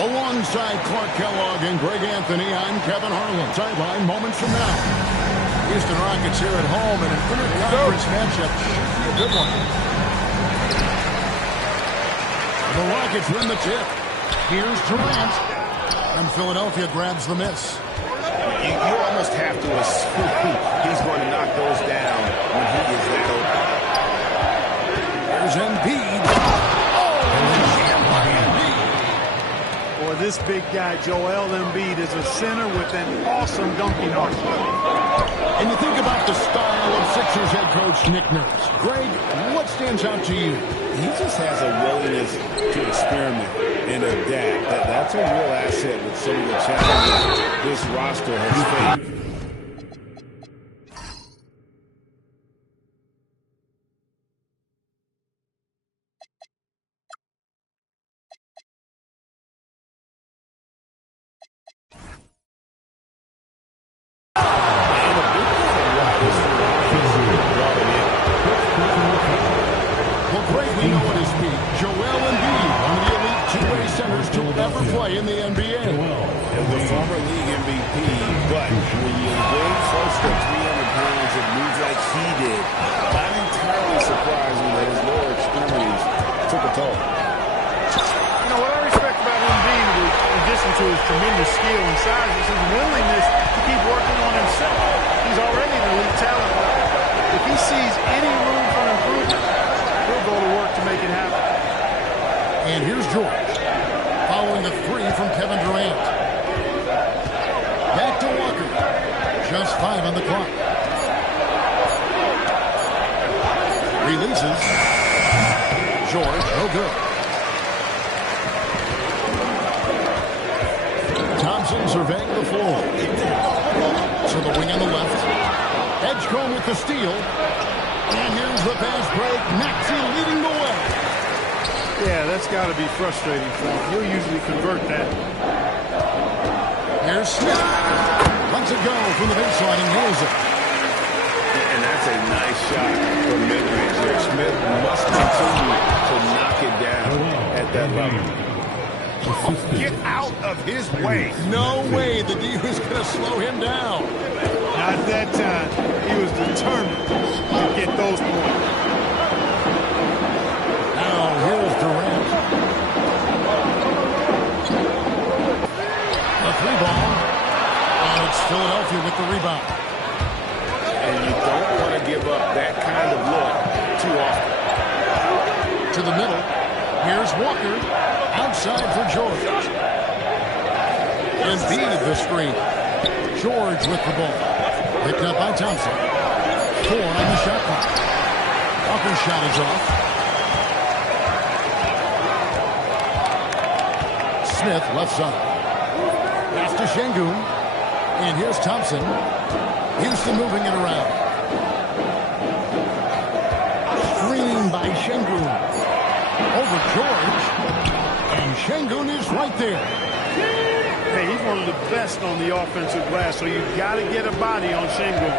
Alongside Clark Kellogg and Greg Anthony, I'm Kevin Harlan. Sideline moments from now. Houston Rockets here at home in an interconference matchup. Should be a good one. The Rockets win the tip. Here's Durant. And Philadelphia grabs the miss. You almost have to assume he's going to knock those down when he is that open. There's Embiid. Oh, and then jammed by Embiid. Boy, this big guy, Joel Embiid, is a center with an awesome dunking arm. And you think about the style of Sixers head coach Nick Nurse. Greg, what stands out to you? He just has a willingness to experiment and adapt. That's a real asset with some of the challenges this roster has faced. Play in the NBA. And the former league MVP, but when you weigh close to 300 pounds and moves like he did, not entirely surprising that his lower extremities took a toll. You know, what I respect about Embiid, in addition to his tremendous skill and size, is his willingness to keep working on himself. He's already an elite talent. If he sees any room for improvement, he'll go to work to make it happen. And here's George. Following the three from Kevin Durant. Back to Walker. Just 5 on the clock. Releases. George, no good. Thompson surveying the floor. To the wing on the left. Edgecombe with the steal. And here's the fast break. Maxey leading the way. Yeah, that's got to be frustrating for him. He'll usually convert that. Here's Smith. Lets it go from the baseline and nails it. And that's a nice shot from mid-range there. Smith must continue to knock it down at that level. Get out of his way. No way the D was going to slow him down. Not that time. He was determined to get those points. Here's Durant. The 3-ball. And it's Philadelphia with the rebound. And you don't want to give up that kind of look too often. To the middle. Here's Walker. Outside for George. Embiid the screen. George with the ball. Picked up by Thompson. 4 on the shot clock. Walker's shot is off. Smith, left side. Pass to Şengün. And here's Thompson. Houston moving it around. Screen by Şengün. Over George. And Şengün is right there. Hey, he's one of the best on the offensive glass, so you've got to get a body on Şengün.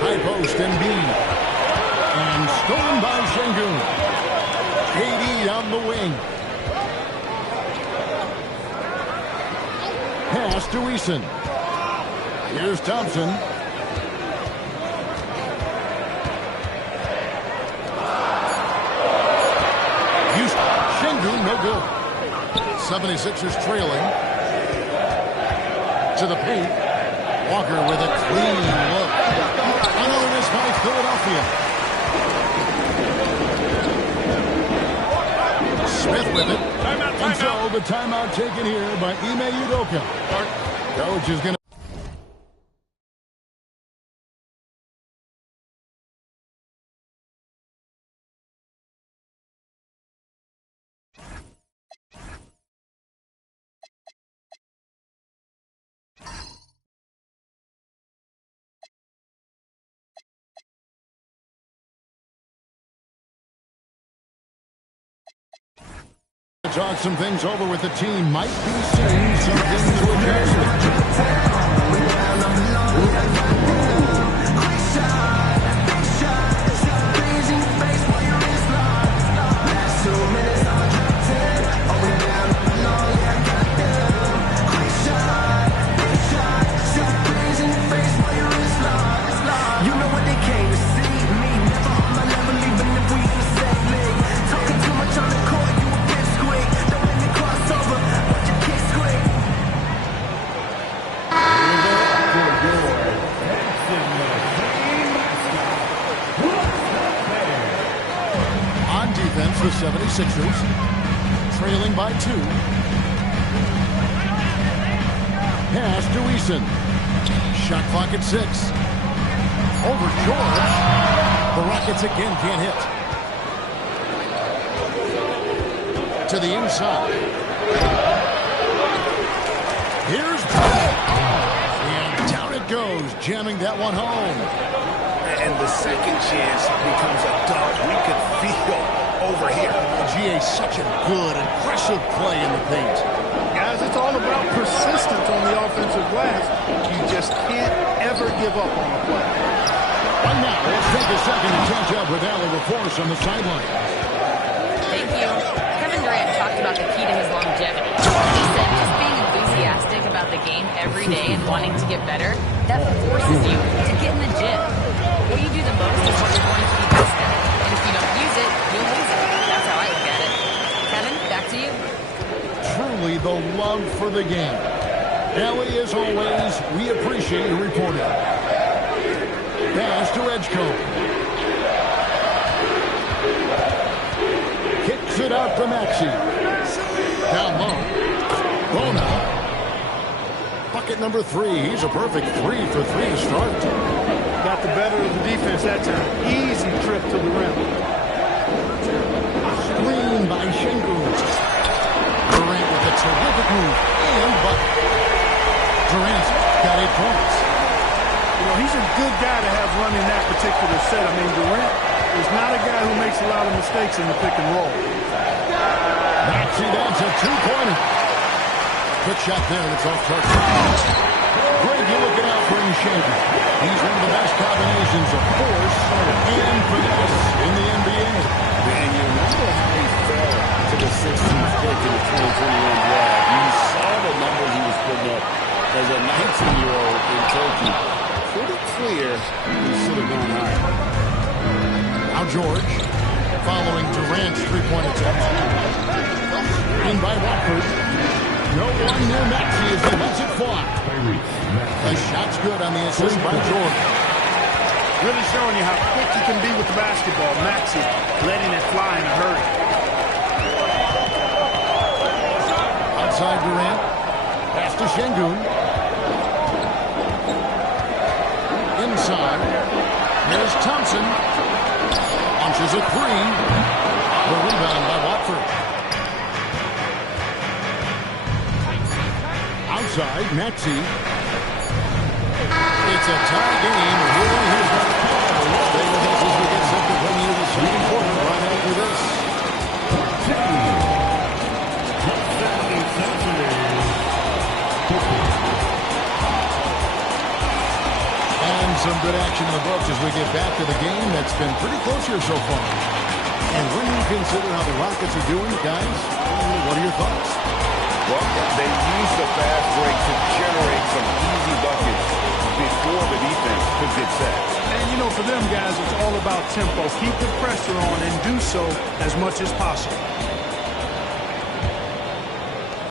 High post Embiid. And stolen by Şengün. KD on the wing. Pass to Eason. Here's Thompson. Houston. Şengün, no good. 76ers trailing. To the paint. Walker with a clean look. Another miss by Philadelphia. Smith with it. And so the timeout taken here by Ime Udoka. Coach is going to... talk some things over with the team. Might be seeing something to adjust. the 76ers, trailing by 2. Pass to Eason. Shot clock at 6. Over George. The Rockets again can't hit. To the inside. Here's Ball. And down it goes, jamming that one home. And the second chance becomes a dunk. We could feel over here. GA, such a good, aggressive play in the paint. Guys, it's all about persistence on the offensive glass. You just can't ever give up on a play. And now, let's take a second to catch up with Allie LaForce on the sideline. Thank you. Kevin Durant talked about the key to his longevity. He said just being enthusiastic about the game every day and wanting to get better, that forces you to get in the gym. What you do the most is what you're going to be best at. And if you don't use it, you'll lose it. That's how I look at it. Kevin, back to you. Truly the love for the game. Allie, as always, we appreciate your reporting. Pass to Edgecombe. Kicks it out to Maxey. Down low. Bona. Bucket number 3. He's a perfect 3 for 3 to start. Got the better of the defense that time. Easy trip to the rim. Screen by Şengün. Durant with a terrific move. And bucket. Durant's got 8 points. You know, he's a good guy to have running that particular set. I mean, Durant is not a guy who makes a lot of mistakes in the pick and roll. Maxey, that's a 2-pointer. Good shot there, and it's off target. Greg, you're looking out for Şengün. He's one of the best combinations of force and finesse in the NBA. And you remember how he fell to the 16th pick in the 2021 draft. You saw the numbers he was putting up as a 19-year-old in Turkey. Pretty clear he should have gone higher. Now George, following Durant's 3-point attempt. In by Watford. No one near Maxey as he lets it fly. The shot's good on the assist by George. Really showing you how quick he can be with the basketball. Maxey letting it fly in a hurry. Outside Durant. Pass to Şengün. Inside. Here's Thompson. Launches a 3. The rebound by Watford. Outside, Maxey. It's a tie game. Here's the stay with us as we get set to bring you the second quarter right after this. And some good action in the books as we get back to the game that's been pretty close here so far. And when you consider how the Rockets are doing, guys, what are your thoughts? Well, they use the fast break to generate some easy buckets before the defense could get set. And, you know, for them guys, it's all about tempo. Keep the pressure on and do so as much as possible.